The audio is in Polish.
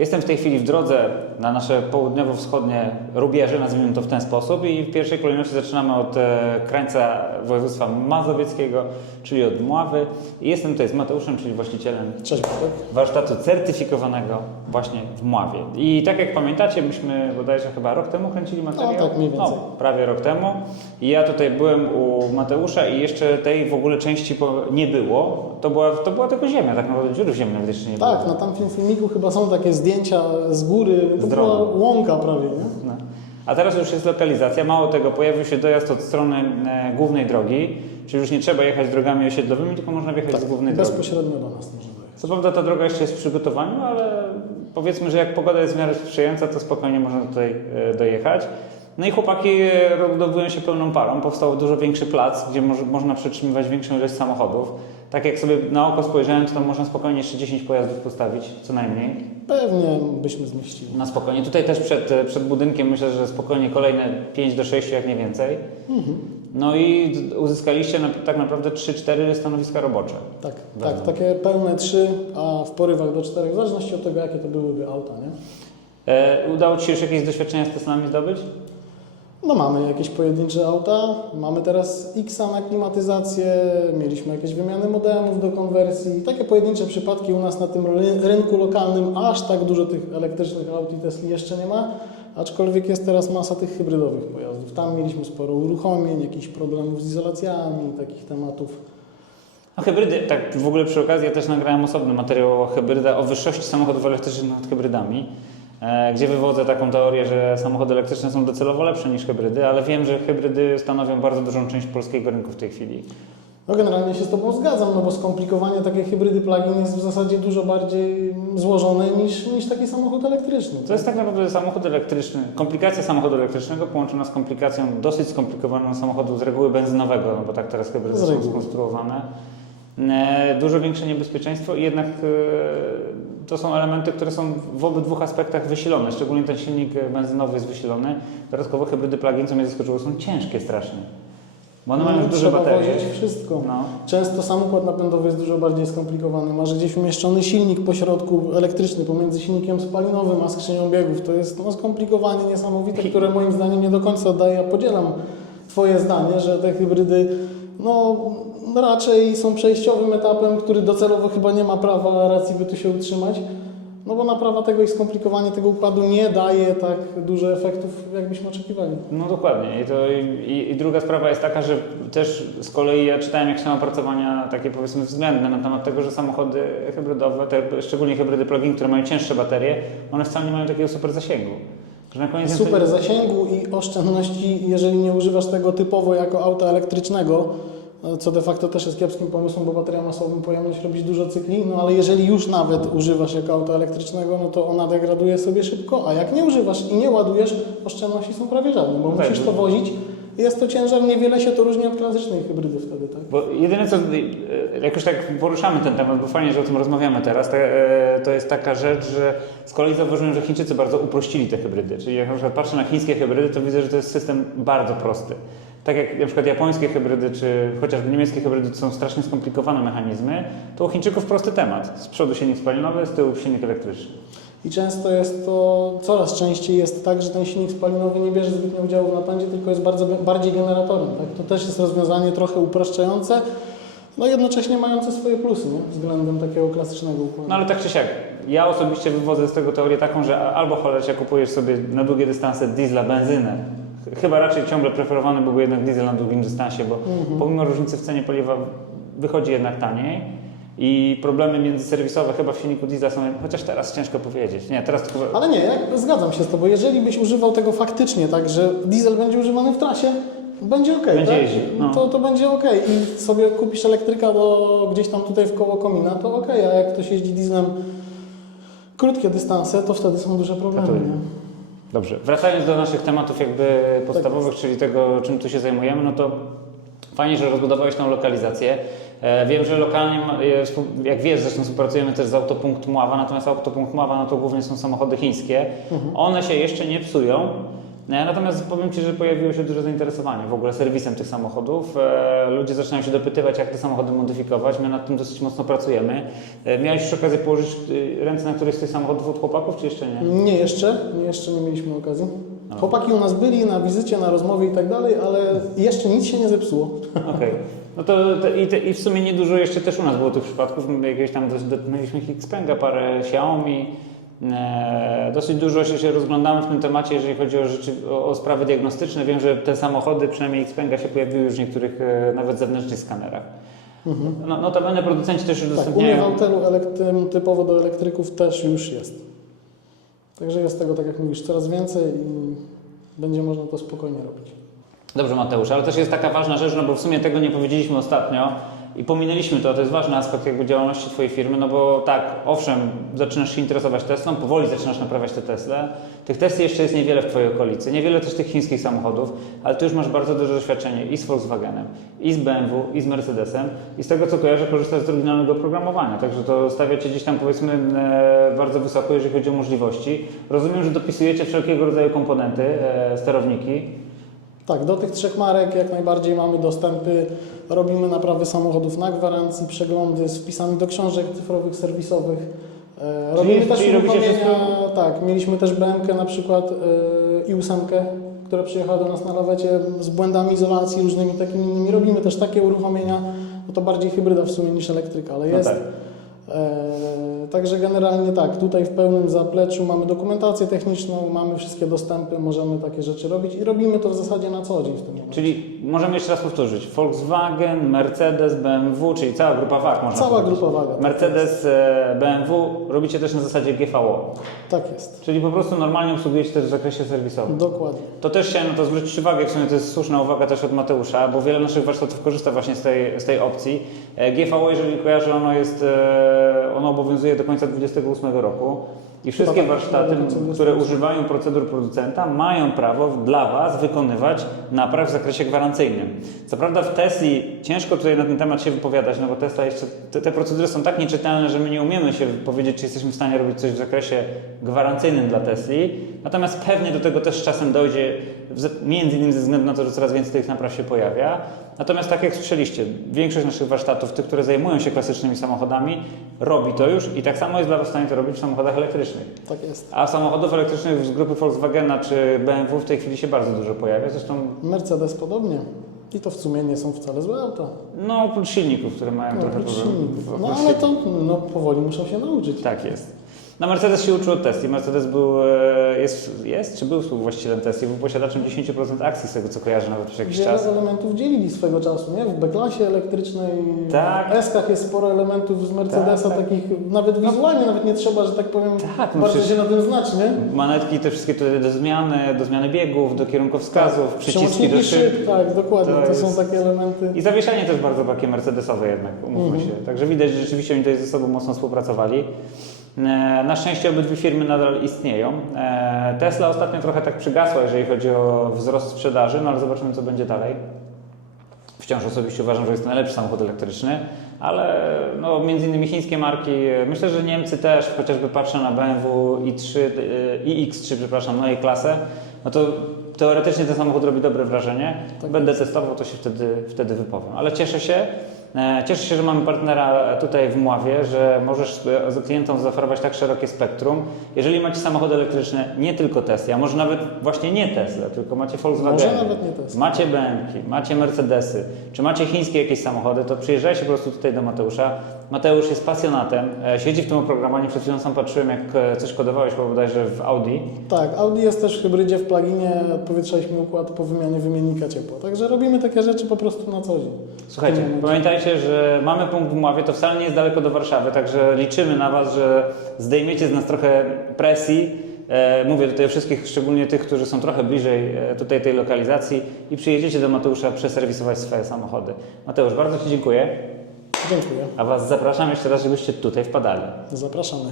Jestem w tej chwili w drodze na nasze południowo-wschodnie rubieże, nazwijmy to w ten sposób, i w pierwszej kolejności zaczynamy od krańca województwa mazowieckiego, czyli od Mławy. I jestem tutaj z Mateuszem, czyli właścicielem Cześć Bartek. warsztatu certyfikowanego właśnie w Mławie. I tak jak pamiętacie, myśmy bodajże chyba rok temu kręcili materiał. No tak, mniej więcej. Prawie rok temu. I ja tutaj byłem u Mateusza i jeszcze tej w ogóle części nie było. To była tylko ziemia, tak naprawdę dziury w ziemi nawet jeszcze nie było. Tak, na tamtym filmiku chyba są takie zdjęcia z góry, to Z była drona. łąka prawie, nie? No. A teraz już jest lokalizacja. Mało tego, pojawił się dojazd od strony głównej drogi, czyli już nie trzeba jechać drogami osiedlowymi, tylko można wjechać z głównej drogi. Bezpośrednio do nas można dojechać. Co prawda ta droga jeszcze jest w przygotowaniu, ale powiedzmy, że jak pogoda jest w miarę sprzyjająca, to spokojnie można tutaj dojechać. No i chłopaki rozbudowują się pełną parą. Powstał dużo większy plac, gdzie można przetrzymywać większą ilość samochodów. Tak jak sobie na oko spojrzałem, to tam można spokojnie jeszcze 10 pojazdów postawić, co najmniej. Pewnie byśmy zmieścili. Na spokojnie. Tutaj też przed budynkiem myślę, że spokojnie kolejne 5 do 6, jak nie więcej. No i uzyskaliście tak naprawdę 3-4 stanowiska robocze. Tak, tak, takie pełne 3, a w porywach do 4, w zależności od tego, jakie to byłyby auta, nie? Udało Ci się już jakieś doświadczenia z Teslami zdobyć? No mamy jakieś pojedyncze auta, mamy teraz X-a na klimatyzację, mieliśmy jakieś wymiany modemów do konwersji. Takie pojedyncze przypadki u nas na tym rynku lokalnym aż tak dużo tych elektrycznych aut i Tesli jeszcze nie ma, aczkolwiek jest teraz masa tych hybrydowych pojazdów. Tam mieliśmy sporo uruchomień, jakichś problemów z izolacjami, takich tematów. No hybrydy, tak w ogóle przy okazji ja też nagrałem osobny materiał o hybrydach, o wyższości samochodów elektrycznych nad hybrydami, gdzie wywodzę taką teorię, że samochody elektryczne są docelowo lepsze niż hybrydy, ale wiem, że hybrydy stanowią bardzo dużą część polskiego rynku w tej chwili. No generalnie się z Tobą zgadzam, no bo skomplikowanie takiej hybrydy plug-in jest w zasadzie dużo bardziej złożone niż taki samochód elektryczny. To jest tak naprawdę samochód elektryczny, komplikacja samochodu elektrycznego połączona z komplikacją dosyć skomplikowaną samochodu z reguły benzynowego, no bo tak teraz hybrydy są skonstruowane. Dużo większe niebezpieczeństwo i jednak to są elementy, które są w obydwu aspektach wysilone, szczególnie ten silnik benzynowy jest wysilony. Dodatkowo hybrydy plug-in, co mnie zaskoczyło, są ciężkie strasznie. Bo one mają już duże baterie. Wozić wszystko. No. Często sam układ napędowy jest dużo bardziej skomplikowany. Masz gdzieś umieszczony silnik po środku elektryczny pomiędzy silnikiem spalinowym a skrzynią biegów. To jest skomplikowanie niesamowite, które moim zdaniem nie do końca oddaje. Ja podzielam Twoje zdanie, że te hybrydy raczej są przejściowym etapem, który docelowo chyba nie ma prawa racji, by tu się utrzymać. No bo naprawa tego i skomplikowanie tego układu nie daje tak dużo efektów, jakbyśmy oczekiwali. No dokładnie. I druga sprawa jest taka, że też z kolei ja czytałem jakieś tam opracowania takie powiedzmy względne na temat tego, że samochody hybrydowe, szczególnie hybrydy plug-in, które mają cięższe baterie, one wcale nie mają takiego super zasięgu. Że na koniec Super zasięgu i oszczędności, jeżeli nie używasz tego typowo jako auta elektrycznego, co de facto też jest kiepskim pomysłem, bo bateria masowa pojemność robić dużo cykli, no ale jeżeli już nawet używasz jako auta elektrycznego, no to ona degraduje sobie szybko, a jak nie używasz i nie ładujesz, oszczędności są prawie żadne, bo musisz to wozić. Jest to ciężar, niewiele się to różni od klasycznej hybrydy wtedy, tak? Bo jedyne co, jak już tak poruszamy ten temat, bo fajnie, że o tym rozmawiamy teraz, to jest taka rzecz, że z kolei zauważyłem, że Chińczycy bardzo uprościli te hybrydy. Czyli jak na przykład patrzę na chińskie hybrydy, to widzę, że to jest system bardzo prosty. Tak jak na przykład japońskie hybrydy, czy chociażby niemieckie hybrydy to są strasznie skomplikowane mechanizmy, to u Chińczyków prosty temat. Z przodu silnik spalinowy, z tyłu silnik elektryczny. I często jest to, coraz częściej jest tak, że ten silnik spalinowy nie bierze zbytnio udziału w napędzie, tylko jest bardziej generatorem. Tak? To też jest rozwiązanie trochę upraszczające, no jednocześnie mające swoje plusy, nie? Względem takiego klasycznego układu. No ale tak czy siak, ja osobiście wywodzę z tego teorię taką, że albo cholercie kupujesz sobie na długie dystanse diesla, benzynę. Chyba raczej ciągle preferowany byłby jednak diesel na długim dystansie, bo pomimo różnicy w cenie paliwa wychodzi jednak taniej. I problemy międzyserwisowe chyba w silniku diesla są, chociaż teraz ciężko powiedzieć. Nie, teraz tylko... Ale nie, ja zgadzam się z Tobą. Jeżeli byś używał tego faktycznie tak, że diesel będzie używany w trasie, będzie ok, będzie tak? jeździł, no. To będzie ok. I sobie kupisz elektryka gdzieś tam tutaj w koło komina, to ok. A jak ktoś jeździ dieslem krótkie dystanse, to wtedy są duże problemy. Nie? Dobrze, wracając do naszych tematów jakby podstawowych, czyli tego, czym tu się zajmujemy, no to fajnie, że rozbudowałeś tą lokalizację. Wiem, że lokalnie, jak wiesz, zresztą współpracujemy też z Autopunkt Mława, natomiast Autopunkt Mława no to głównie są samochody chińskie. One się jeszcze nie psują, Natomiast powiem Ci, że pojawiło się duże zainteresowanie w ogóle serwisem tych samochodów. Ludzie zaczynają się dopytywać, jak te samochody modyfikować. My nad tym dosyć mocno pracujemy. Miałeś już okazję położyć ręce na któryś z tych samochodów od chłopaków, czy jeszcze nie? Nie jeszcze nie mieliśmy okazji. Chłopaki u nas byli na wizycie, na rozmowie i tak dalej, ale jeszcze nic się nie zepsuło. Okej. No to i w sumie niedużo jeszcze też u nas było tych przypadków. Jakieś tam mieliśmy Xpenga, parę Xiaomi. Dosyć dużo się rozglądamy w tym temacie, jeżeli chodzi o sprawy diagnostyczne. Wiem, że te samochody, przynajmniej Xpenga, się pojawiły już w niektórych nawet zewnętrznych skanerach. Notabene producenci też już Tak, u udostępniają. mnie w Autelu typowo do elektryków też już jest. Także jest tego, tak jak mówisz, coraz więcej i będzie można to spokojnie robić. Dobrze, Mateusz, ale też jest taka ważna rzecz, no bo w sumie tego nie powiedzieliśmy ostatnio i pominęliśmy to jest ważny aspekt jakby działalności Twojej firmy, no bo tak, owszem, zaczynasz się interesować Teslą, powoli zaczynasz naprawiać te Tesle. Tych Tesli jeszcze jest niewiele w Twojej okolicy, niewiele też tych chińskich samochodów, ale Ty już masz bardzo duże doświadczenie i z Volkswagenem, i z BMW, i z Mercedesem i z tego co kojarzę, korzystasz z oryginalnego oprogramowania, także to stawia Cię gdzieś tam powiedzmy bardzo wysoko, jeżeli chodzi o możliwości. Rozumiem, że dopisujecie wszelkiego rodzaju komponenty, sterowniki. Tak, do tych 3 marek jak najbardziej mamy dostępy. Robimy naprawy samochodów na gwarancji, przeglądy z wpisami do książek cyfrowych, serwisowych. Robimy też czyli robicie uruchomienia, wszystko? tak, mieliśmy też BMK na przykład i8, która przyjechała do nas na lawecie z błędami izolacji, różnymi takimi innymi. Robimy też takie uruchomienia, bo to bardziej hybryda w sumie niż elektryka, ale jest. tak. Także generalnie tak, tutaj w pełnym zapleczu mamy dokumentację techniczną, mamy wszystkie dostępy, możemy takie rzeczy robić i robimy to w zasadzie na co dzień w tym momencie. Czyli możemy jeszcze raz powtórzyć, Volkswagen, Mercedes, BMW, czyli cała grupa WAG można Cała powiedzieć. grupa WAG. Mercedes, BMW robicie też na zasadzie GVO, Tak jest, czyli po prostu normalnie obsługujecie też w zakresie serwisowym. dokładnie. To też chciałem na to zwrócić uwagę, w sumie to jest słuszna uwaga też od Mateusza, bo wiele naszych warsztatów korzysta właśnie z tej opcji. GVO, jeżeli kojarzę, ono obowiązuje do końca 2028 roku i wszystkie warsztaty, które używają procedur producenta, mają prawo dla Was wykonywać napraw w zakresie gwarancyjnym. Co prawda w Tesli ciężko tutaj na ten temat się wypowiadać, no bo Tesla jeszcze, te procedury są tak nieczytelne, że my nie umiemy się powiedzieć, czy jesteśmy w stanie robić coś w zakresie gwarancyjnym dla Tesli. Natomiast pewnie do tego też z czasem dojdzie, między innymi ze względu na to, że coraz więcej tych napraw się pojawia. Natomiast tak jak słyszeliście, większość naszych warsztatów, tych, które zajmują się klasycznymi samochodami, robi to już i tak samo jest dla Was w stanie to robić w samochodach elektrycznych. Tak jest. A samochodów elektrycznych z grupy Volkswagena czy BMW w tej chwili się bardzo dużo pojawia. Zresztą Mercedes podobnie. I to w sumie nie są wcale złe auta. no oprócz silników, które mają trochę Oprócz silników. No oprócz ale to powoli muszą się nauczyć. Tak jest. No Mercedes się uczył od Tesli. Mercedes jest czy był współwłaścicielem Tesli, był posiadaczem 10% akcji z tego co kojarzę nawet przez jakiś Wiele czas. elementów dzielili swego czasu, nie? W B-klasie elektrycznej, Tak. w S-kach jest sporo elementów z Mercedesa, Tak, tak. takich nawet wizualnie, nawet nie trzeba, że tak powiem, Tak, no bardzo przecież- się na tym znać, nie? Manetki te wszystkie tutaj do zmiany biegów, do kierunkowskazów, przyciski do Przełączniki szyb. tak, dokładnie, To to jest- są takie elementy. I zawieszenie też bardzo takie mercedesowe jednak, umówmy się. Także widać, że rzeczywiście oni tutaj ze sobą mocno współpracowali. Na szczęście obydwie firmy nadal istnieją. Tesla ostatnio trochę tak przygasła, jeżeli chodzi o wzrost sprzedaży, no ale zobaczymy, co będzie dalej. Wciąż osobiście uważam, że jest to najlepszy samochód elektryczny, ale no, między innymi chińskie marki, myślę, że Niemcy też, chociażby patrzę na BMW iX3, przepraszam, no i klasę, no to teoretycznie ten samochód robi dobre wrażenie. Tak. Będę testował, to się wtedy wypowiem. Ale cieszę się, że mamy partnera tutaj w Mławie, że możesz klientom zaoferować tak szerokie spektrum. Jeżeli macie samochody elektryczne, nie tylko Tesla, a może nawet właśnie nie Tesla, tylko macie Volkswagen, Może nawet nie Tesla. macie BMW, macie Mercedesy, czy macie chińskie jakieś samochody, to przyjeżdżajcie po prostu tutaj do Mateusza. Mateusz jest pasjonatem, siedzi w tym oprogramowaniu, przed chwilą sam patrzyłem, jak coś kodowałeś bodajże w Audi. Tak, Audi jest też w hybrydzie, w pluginie, odpowietrzaliśmy układ po wymianie wymiennika ciepła. Także robimy takie rzeczy po prostu na co dzień. Słuchajcie, pamiętajcie, że mamy punkt w Mławie, to wcale nie jest daleko do Warszawy, także liczymy na Was, że zdejmiecie z nas trochę presji. Mówię tutaj o wszystkich, szczególnie tych, którzy są trochę bliżej tutaj tej lokalizacji i przyjedziecie do Mateusza przeserwisować swoje samochody. Mateusz, bardzo Ci dziękuję, Dziękuję. a Was zapraszam jeszcze raz, żebyście tutaj wpadali. Zapraszamy.